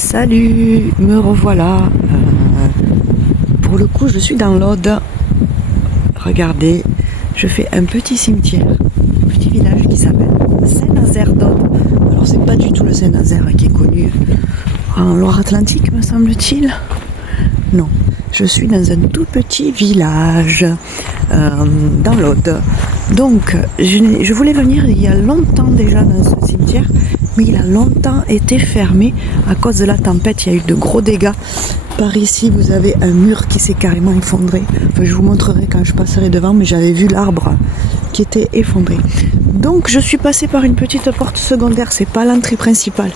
Salut, me revoilà. Pour le coup, je suis dans l'Aude. Regardez, je fais un petit cimetière, un petit village qui s'appelle Saint-Nazaire d'Aude. Alors, c'est pas du tout le Saint-Nazaire qui est connu en Loire-Atlantique, me semble-t-il. Non, je suis dans un tout petit village dans l'Aude. Donc, je voulais venir il y a longtemps déjà dans ce cimetière, mais il a longtemps été fermé à cause de la tempête. Il y a eu de gros dégâts. Par ici, vous avez un mur qui s'est carrément effondré. Enfin, je vous montrerai quand je passerai devant, mais j'avais vu l'arbre qui était effondré. Donc, je suis passée par une petite porte secondaire. C'est pas l'entrée principale.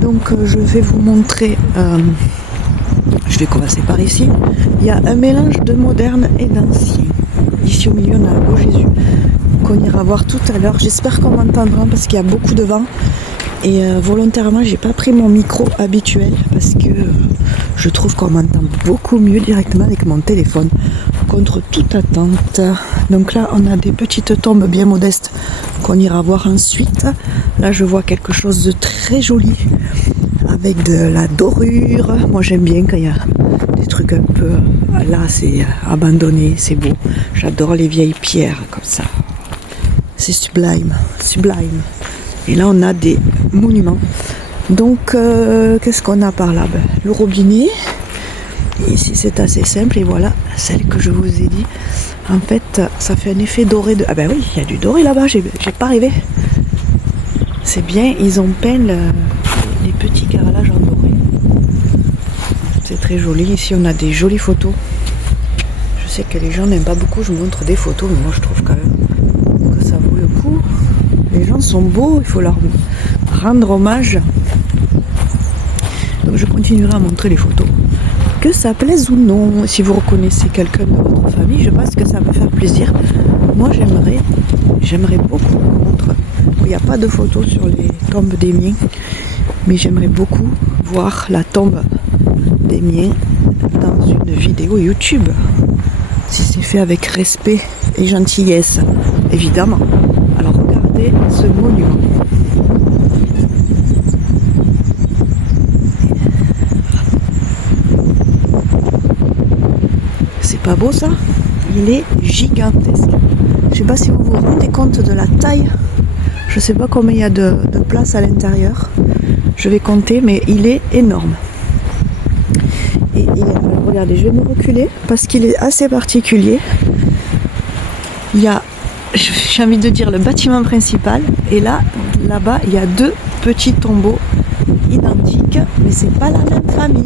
Donc, je vais vous montrer. Je vais commencer par ici. Il y a un mélange de moderne et d'ancien. Ici au milieu, on a un beau Jésus qu'on ira voir tout à l'heure. J'espère qu'on m'entendra parce qu'il y a beaucoup de vent. Et volontairement, j'ai pas pris mon micro habituel parce que je trouve qu'on m'entend beaucoup mieux directement avec mon téléphone. Contre toute attente. Donc là, on a des petites tombes bien modestes qu'on ira voir ensuite. Là, je vois quelque chose de très joli avec de la dorure. Moi, j'aime bien quand il y a des trucs un peu... Là, c'est abandonné, c'est beau. J'adore les vieilles pierres comme ça. C'est sublime, sublime. Et là, on a des monuments. Donc, qu'est-ce qu'on a par là? Le robinet. Ici, c'est assez simple. Et voilà, celle que je vous ai dit. En fait, ça fait un effet doré. Ah ben oui, il y a du doré là-bas. J'ai pas rêvé. C'est bien. Ils ont peint les petits carrelages en doré. C'est très joli. Ici, on a des jolies photos. Je sais que les gens n'aiment pas beaucoup. Je montre des photos, mais moi, je trouve quand même que ça vaut le coup. Les gens sont beaux. Il faut leur rendre hommage. Donc, je continuerai à montrer les photos. Que ça plaise ou non, si vous reconnaissez quelqu'un de votre famille, je pense que ça va faire plaisir. Moi, j'aimerais beaucoup montrer. Il n'y a pas de photos sur les tombes des miens, mais j'aimerais beaucoup voir la tombe des miens dans une vidéo YouTube. Si c'est fait avec respect et gentillesse, évidemment. Alors, regardez ce monument. C'est pas beau ça? Il est gigantesque. Je sais pas si vous vous rendez compte de la taille. Je sais pas combien il y a de place à l'intérieur. Je vais compter, mais il est énorme. Et alors, regardez, je vais me reculer parce qu'il est assez particulier. Il y a, j'ai envie de dire, le bâtiment principal. Et là-bas, il y a deux petits tombeaux identiques, mais c'est pas la même famille.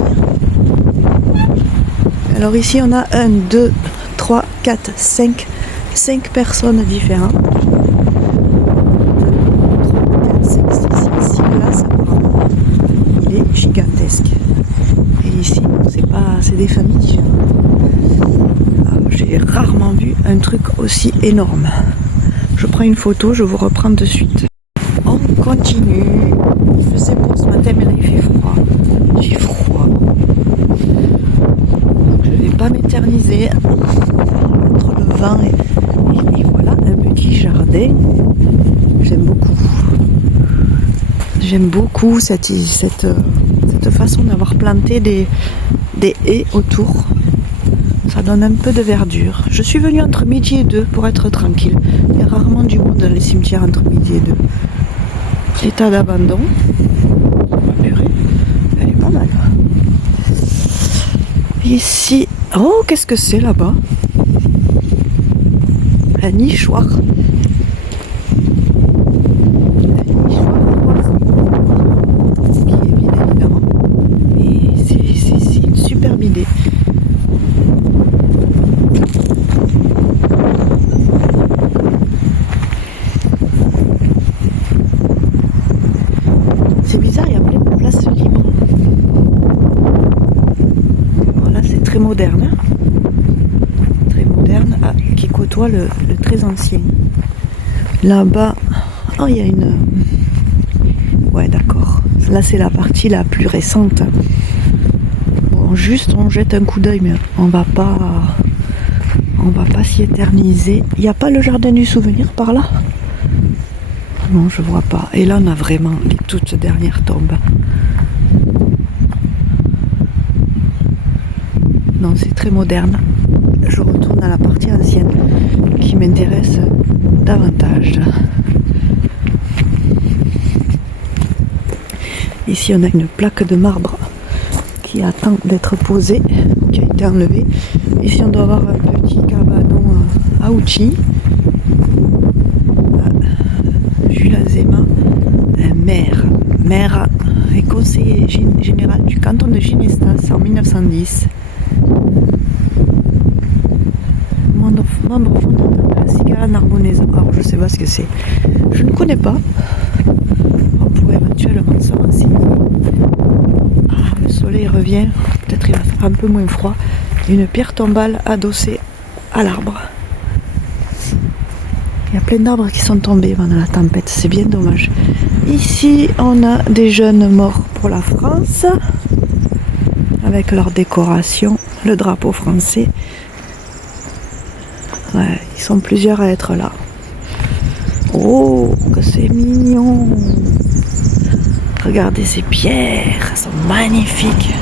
Alors ici on a 1, 2, 3, 4, 5 personnes différentes. 2, 3, 4, 5, 6, 6 places apparemment. Il est gigantesque. Et ici, c'est des familles différentes. Alors, j'ai rarement vu un truc aussi énorme. Je prends une photo, je vous reprends de suite. On continue. Il faisait beau ce matin, mais là il fait froid. J'ai froid. Pas m'éterniser entre le vent et voilà un petit jardin. J'aime beaucoup cette façon d'avoir planté des haies autour. Ça donne un peu de verdure. Je suis venue entre midi et 2 pour être tranquille. Il y a rarement du monde dans les cimetières entre midi et 2. État d'abandon. Purée, elle est pas mal. Ici, oh, qu'est-ce que c'est là-bas? Un nichoir. Un nichoir qui est vide évidemment. Et c'est une superbe idée. C'est bizarre, il y a plein de places libres. Très moderne, qui côtoie le très ancien. Là-bas, oh, il y a une... Ouais, d'accord. Là, c'est la partie la plus récente. Bon, juste, on jette un coup d'œil, mais on va pas s'y éterniser. Il n'y a pas le jardin du souvenir par là? Non, je vois pas. Et là, on a vraiment les toutes dernières tombes. non, c'est très moderne. Je retourne à la partie ancienne qui m'intéresse davantage. Ici, on a une plaque de marbre qui attend d'être posée, qui a été enlevée. Ici, on doit avoir un petit cabanon à outils. Jules Azéma, maire et conseiller général du canton de Ginestas en 1910. Membre fondateur de la Cigala Narbonnaise. Alors, je ne sais pas ce que c'est. Je ne connais pas. On pourrait éventuellement se renseigner. Ah, le soleil revient. Peut-être il va faire un peu moins froid. Une pierre tombale adossée à l'arbre. Il y a plein d'arbres qui sont tombés pendant la tempête. C'est bien dommage. Ici, on a des jeunes morts pour la France. Avec leur décoration. Le drapeau français. Ouais, ils sont plusieurs à être là. Oh, que c'est mignon! Regardez ces pierres, elles sont magnifiques.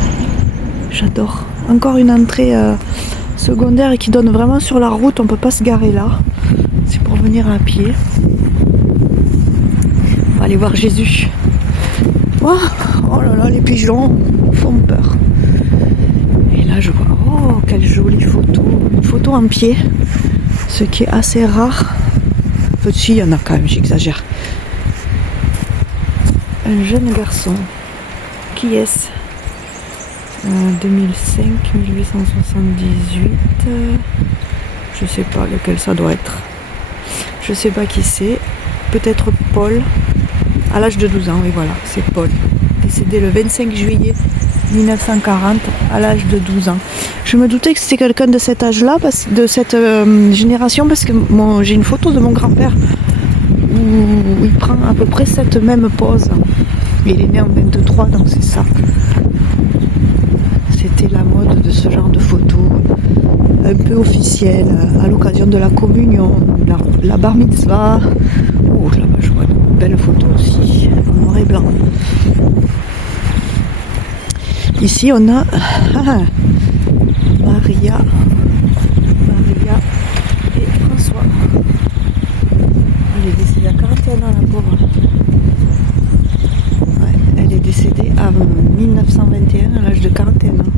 J'adore. Encore une entrée secondaire qui donne vraiment sur la route. On peut pas se garer là. C'est pour venir à pied. On va aller voir Jésus. Oh, oh là là, les pigeons font peur. Et là, je vois, oh, quelle jolie photo. Une photo en pied. Ce qui est assez rare. Enfin, si, il y en a quand même, j'exagère. Un jeune garçon. Qui est-ce? 2005, 1878. Je sais pas lequel ça doit être. Je sais pas qui c'est. Peut-être Paul. À l'âge de 12 ans, oui, voilà, c'est Paul. Décédé le 25 juillet 1940, à l'âge de 12 ans. Je me doutais que c'était quelqu'un de cet âge-là, de cette génération, parce que j'ai une photo de mon grand-père où il prend à peu près cette même pose. Il est né en 23, donc c'est ça. C'était la mode de ce genre de photos, un peu officielle, à l'occasion de la communion, la bar mitzvah. Oh, là-bas, je vois une belle photo aussi, en noir et blanc. Ici, on a Maria et François. Elle est décédée à 41 ans, la pauvre. Ouais, elle est décédée en 1921, à l'âge de 41 ans.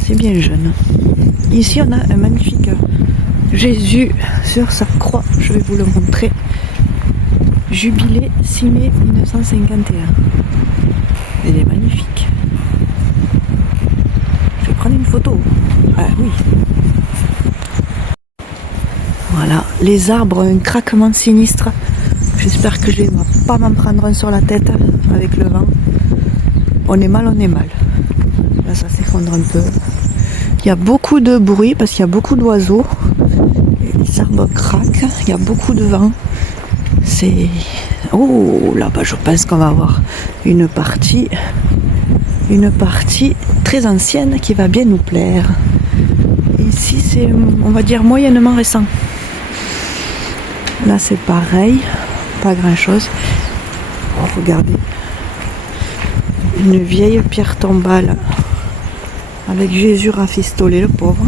C'est bien jeune. Ici, on a un magnifique Jésus sur sa croix. Je vais vous le montrer. Jubilé 6 mai 1951. Elle est magnifique. Je vais prendre une photo. Ah oui. Voilà, les arbres, un craquement sinistre. J'espère que je ne vais pas m'en prendre un sur la tête avec le vent. On est mal. Là, ça s'effondre un peu. Il y a beaucoup de bruit parce qu'il y a beaucoup d'oiseaux. Les arbres craquent, il y a beaucoup de vent. C'est... Oh, là-bas, je pense qu'on va avoir une partie très ancienne qui va bien nous plaire. Ici, c'est, on va dire, moyennement récent. Là, c'est pareil, pas grand-chose. Oh, regardez, une vieille pierre tombale avec Jésus rafistolé, le pauvre.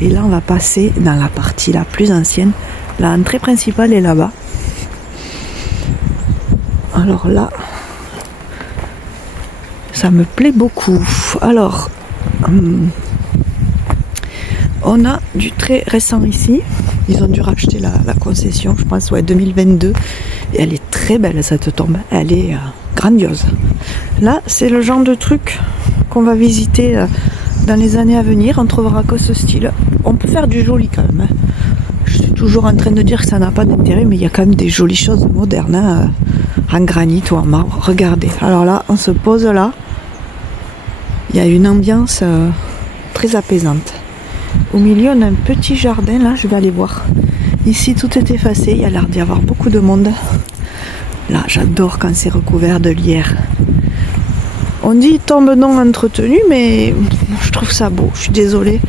Et là, on va passer dans la partie la plus ancienne. L'entrée principale est là-bas. Alors là, ça me plaît beaucoup. Alors, on a du très récent ici. Ils ont dû racheter la concession, je pense, 2022. Et elle est très belle, cette tombe. Elle est grandiose. Là, c'est le genre de truc qu'on va visiter dans les années à venir. On trouvera que ce style. On peut faire du joli quand même. Je suis toujours en train de dire que ça n'a pas d'intérêt, mais il y a quand même des jolies choses modernes, en granit ou en marbre. Regardez. Alors là, on se pose là. Il y a une ambiance très apaisante. Au milieu, on a un petit jardin, là, je vais aller voir. Ici, tout est effacé, il y a l'air d'y avoir beaucoup de monde. Là, j'adore quand c'est recouvert de lierre. On dit tombe non entretenue, mais je trouve ça beau. Je suis désolée.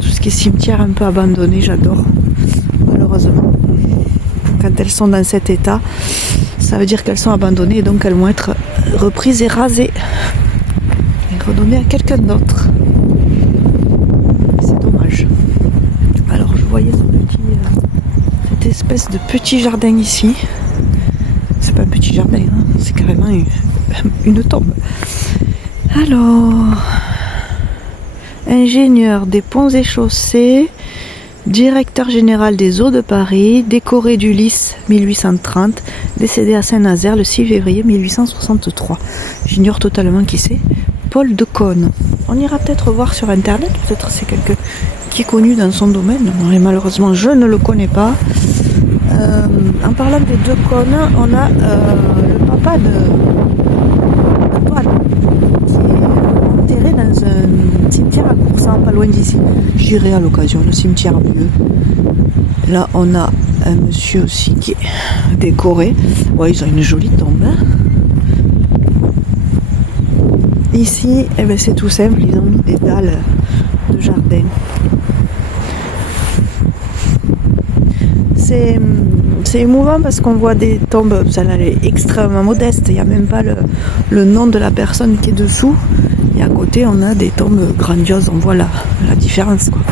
Tout ce qui est cimetière un peu abandonné, j'adore. Malheureusement, quand elles sont dans cet état, ça veut dire qu'elles sont abandonnées et donc elles vont être reprises et rasées et redonnées à quelqu'un d'autre. cette espèce de petit jardin ici. C'est pas un petit jardin, hein, c'est carrément une tombe. Alors, ingénieur des ponts et chaussées, directeur général des eaux de Paris, décoré du Lys 1830, décédé à Saint-Nazaire le 6 février 1863. J'ignore totalement qui c'est. Paul de Caunes. On ira peut-être voir sur internet, peut-être c'est quelqu'un qui est connu dans son domaine, et malheureusement je ne le connais pas. En parlant des deux Caunes, on a le papa de Paul qui est enterré dans un cimetière à Coursan, pas loin d'ici. J'irai à l'occasion, le cimetière vieux. Là on a un monsieur aussi qui est décoré. Ouais, ils ont une jolie tombe. Hein. Ici, eh ben, c'est tout simple, ils ont mis des dalles de jardin. C'est émouvant parce qu'on voit des tombes, celle-là elle est extrêmement modeste, il n'y a même pas le nom de la personne qui est dessous. Et à côté, on a des tombes grandioses, on voit la différence, quoi.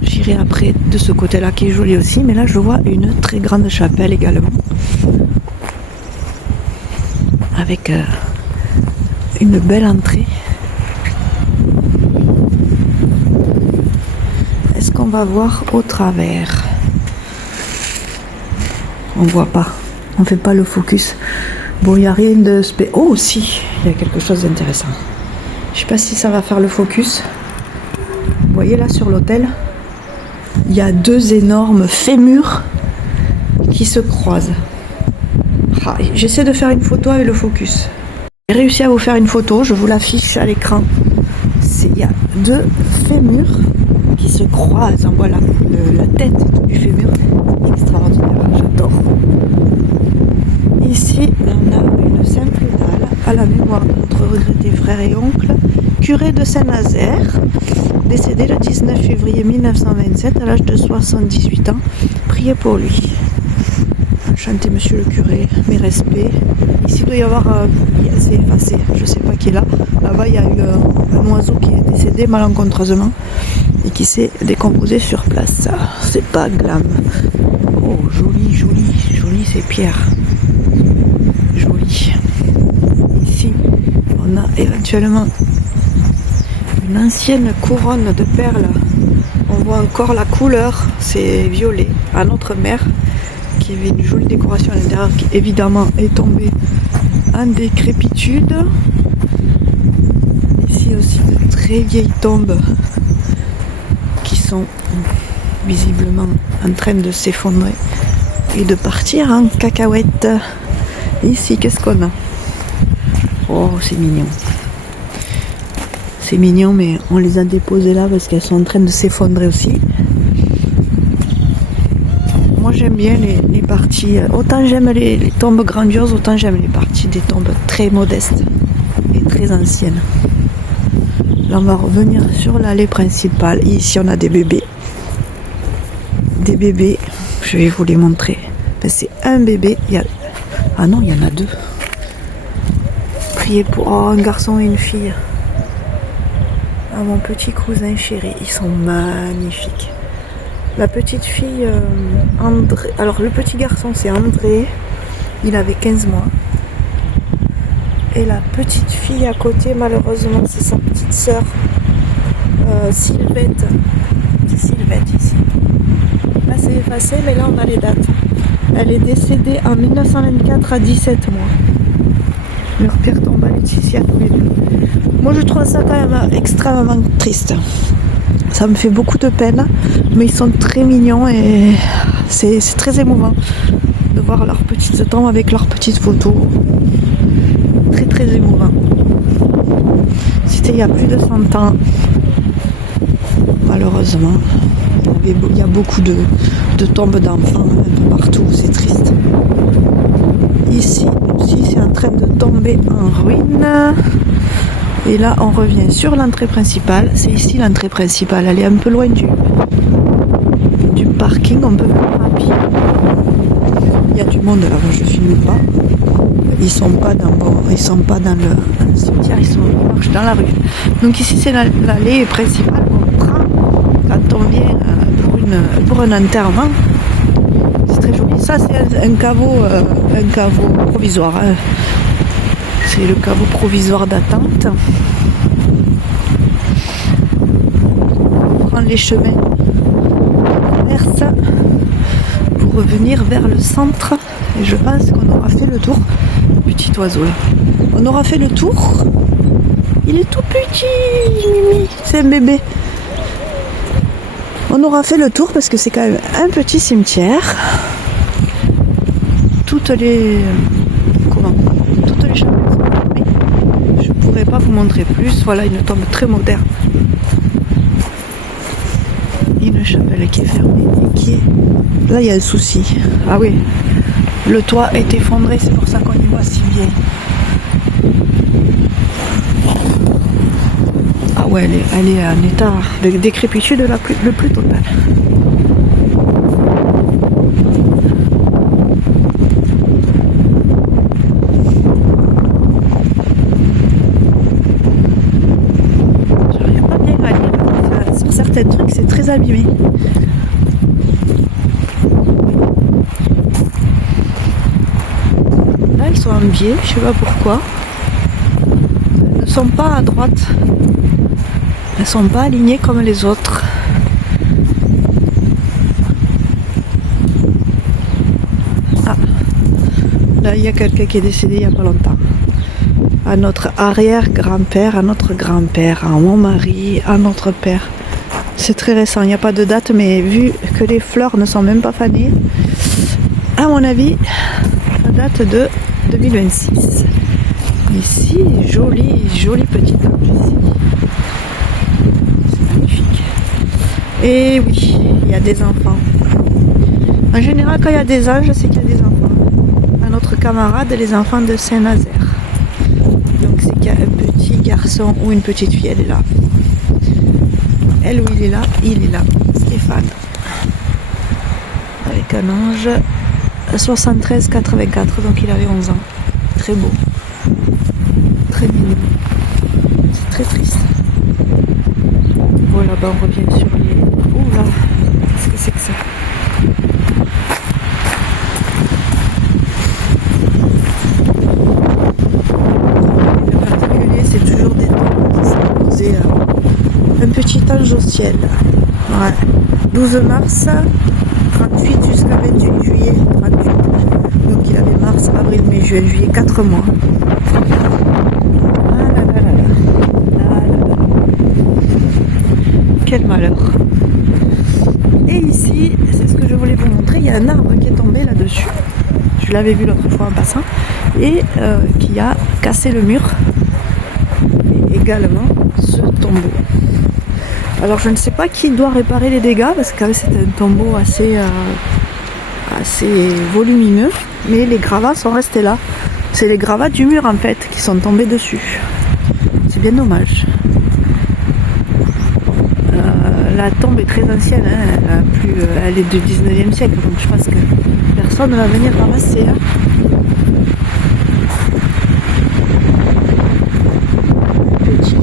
J'irai après de ce côté-là qui est joli aussi, mais là je vois une très grande chapelle également. Avec une belle entrée. Est-ce qu'on va voir au travers? On voit pas, on fait pas le focus. Bon, il n'y a rien de spécial. Oh si, il y a quelque chose d'intéressant. Je sais pas si ça va faire le focus. Vous voyez là sur l'autel, il y a deux énormes fémurs qui se croisent. Ah, j'essaie de faire une photo avec le focus. J'ai réussi à vous faire une photo, je vous l'affiche à l'écran. Il y a deux fémurs qui se croisent. Voilà la tête du fémur. Extraordinaire, j'adore. Ici, on a une simple dalle à la mémoire de notre regretté frère et oncle, curé de Saint-Nazaire, décédé le 19 février 1927 à l'âge de 78 ans. Priez pour lui. Enchanté, monsieur le curé, mes respects. Ici, il doit y avoir. C'est effacé, je sais pas qui est là. Là-bas, il y a eu un oiseau qui est décédé malencontreusement et qui s'est décomposé sur place. C'est pas glam. Oh, joli, joli, joli ces pierres. Joli. Ici, on a éventuellement une ancienne couronne de perles. On voit encore la couleur, c'est violet, à notre mère, qui avait une jolie décoration à l'intérieur, qui évidemment est tombée en décrépitude. Ici aussi de très vieilles tombes qui sont visiblement en train de s'effondrer et de partir en cacahuète. Ici, qu'est-ce qu'on a? Oh, c'est mignon. C'est mignon, mais on les a déposées là parce qu'elles sont en train de s'effondrer aussi. Moi, j'aime bien les parties. Autant j'aime les tombes grandioses, autant j'aime les parties des tombes très modestes et très anciennes. Là, on va revenir sur l'allée principale. Ici, on a des bébés. Des bébés. Je vais vous les montrer. C'est un bébé. Ah non, il y en a deux. Priez pour un garçon et une fille. Ah, mon petit cousin chéri. Ils sont magnifiques. La petite fille, André. Alors, le petit garçon, c'est André. Il avait 15 mois. Et la petite fille à côté, malheureusement, c'est sa petite sœur, Sylvette. C'est Sylvette ici. Là, c'est effacé, mais là, on a les dates. Elle est décédée en 1924 à 17 mois. Leur pierre tombale est ici à tous les deux. Moi, je trouve ça quand même extrêmement triste. Ça me fait beaucoup de peine, mais ils sont très mignons et c'est très émouvant de voir leurs petites tombes avec leurs petites photos. Très très émouvant. C'était il y a plus de 100 ans. Malheureusement, il y a beaucoup de tombes d'enfants un peu partout, c'est triste. Ici aussi, c'est en train de tomber en ruine. Et là, on revient sur l'entrée principale. C'est ici l'entrée principale. Elle est un peu loin du parking. On peut venir à pied. Il y a du monde là, je ne filme pas. Ils sont pas dans le cimetière, ils marchent dans la rue. Donc ici, c'est l'allée principale qu'on prend quand on vient pour une pour un enterrement. C'est très joli. Ça, c'est un caveau provisoire. Hein. C'est le caveau provisoire d'attente. On prend les chemins inverses pour revenir vers le centre. Et je pense qu'on aura fait le tour. Petit oiseau là. On aura fait le tour. Il est tout petit, Mimi. C'est un bébé. On aura fait le tour parce que c'est quand même un petit cimetière. Toutes les chapelles sont fermées. Je ne pourrais pas vous montrer plus. Voilà une tombe très moderne. Une chapelle qui est fermée et qui est... Là il y a un souci. Ah oui, le toit est effondré, c'est pour ça qu'on y voit si bien. Ah ouais, elle est en état de décrépitude le plus total. J'arrive pas bien à lire. Sur certains trucs, c'est très abîmé. Là, ils sont en biais, je sais pas pourquoi. Ils ne sont pas à droite. Elles sont pas alignées comme les autres. Ah, là il y a quelqu'un qui est décédé il n'y a pas longtemps. À notre arrière-grand-père, à notre grand-père, à mon mari, à notre père. C'est très récent, il n'y a pas de date, mais vu que les fleurs ne sont même pas fanées, à mon avis, ça date de 2026. Ici, joli petit ange ici. Et oui, il y a des enfants. En général, quand il y a des anges, c'est qu'il y a des enfants. À notre camarade, les enfants de Saint-Nazaire. Donc c'est qu'il y a un petit garçon ou une petite fille, elle est là. Elle ou il est là, Stéphane. Avec un ange 73-84, donc il avait 11 ans. Très beau. Très mignon. C'est très triste. Voilà, ben on revient sur les... Oula, qu'est-ce que c'est que ça? Le particulier, c'est toujours des tombes qui sont posées un petit ange au ciel. Ouais. 12 mars, 38 jusqu'à 28 juillet, 38. Donc il avait mars, avril, mai, juin, juillet, 4 mois. Quel malheur. Et ici, c'est ce que je voulais vous montrer, il y a un arbre qui est tombé là-dessus. Je l'avais vu l'autre fois en passant. Et qui a cassé le mur. Et également ce tombeau. Alors je ne sais pas qui doit réparer les dégâts, parce que c'est un tombeau assez volumineux. Mais les gravats sont restés là. C'est les gravats du mur en fait qui sont tombés dessus. C'est bien dommage. La tombe est très ancienne, hein. Elle est du 19e siècle, donc je pense que personne ne va venir ramasser. Hein. Petit,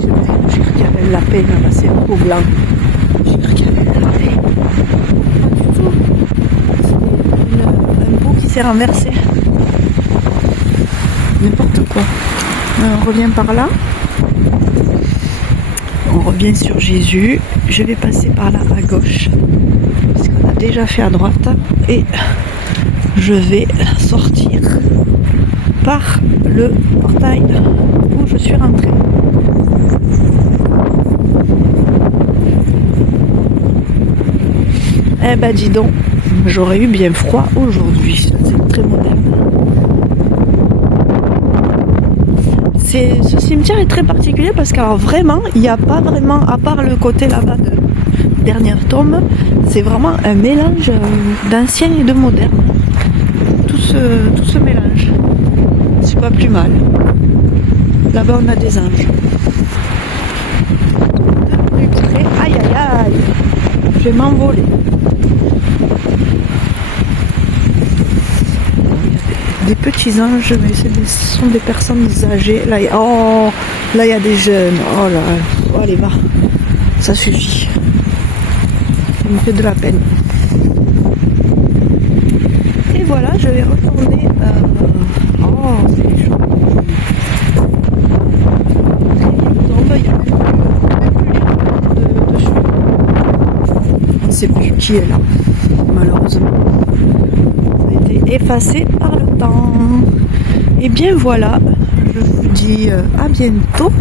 j'ai cru qu'il y avait un lapin là-bas, c'est un beau blanc. J'ai cru qu'il y avait un lapin. Pas du tout. C'est un pot qui s'est renversé. N'importe quoi. On revient par là. On revient sur Jésus. Je vais passer par là à gauche, parce qu'on a déjà fait à droite, et je vais sortir par le portail où je suis rentrée. Eh ben dis donc, j'aurais eu bien froid aujourd'hui, c'est très moderne. Ce cimetière est très particulier parce qu'alors vraiment, il n'y a pas vraiment, à part le côté là-bas de dernière tombe, c'est vraiment un mélange d'ancien et de moderne. Tout ce mélange. C'est pas plus mal. Là-bas, on a des anges. De plus près, aïe aïe aïe, je vais m'envoler. Des petits anges, mais ce sont des personnes âgées. Là, il y a des jeunes. Oh là, oh, allez va, ça suffit. Ça me fait de la peine. qui est là. Malheureusement, ça a été effacé par le temps. Et bien voilà, je vous dis à bientôt.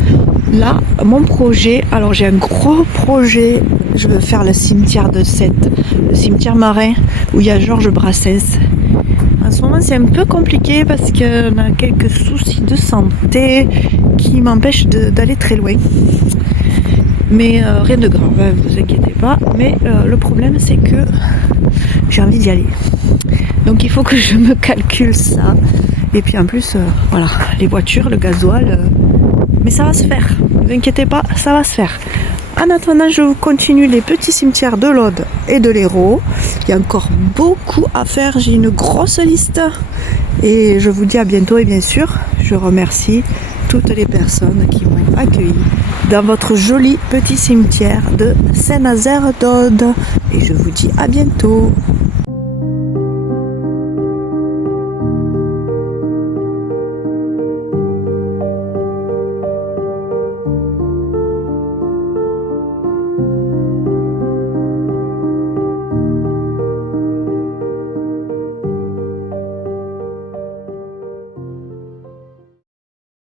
Là, mon projet, alors j'ai un gros projet, je veux faire le cimetière de Sète, le cimetière marin où il y a Georges Brassens. En ce moment, c'est un peu compliqué parce qu'on a quelques soucis de santé qui m'empêchent d'aller très loin. Mais rien de grave, ne vous inquiétez pas. Mais le problème, c'est que j'ai envie d'y aller. Donc il faut que je me calcule ça. Et puis en plus, voilà, les voitures, le gasoil, mais ça va se faire. Ne vous inquiétez pas, ça va se faire. En attendant, je vous continue les petits cimetières de l'Aude et de l'Hérault. Il y a encore beaucoup à faire, j'ai une grosse liste. Et je vous dis à bientôt et bien sûr, je remercie toutes les personnes qui m'ont accueilli dans votre joli petit cimetière de Saint-Nazaire d'Aude. Et je vous dis à bientôt.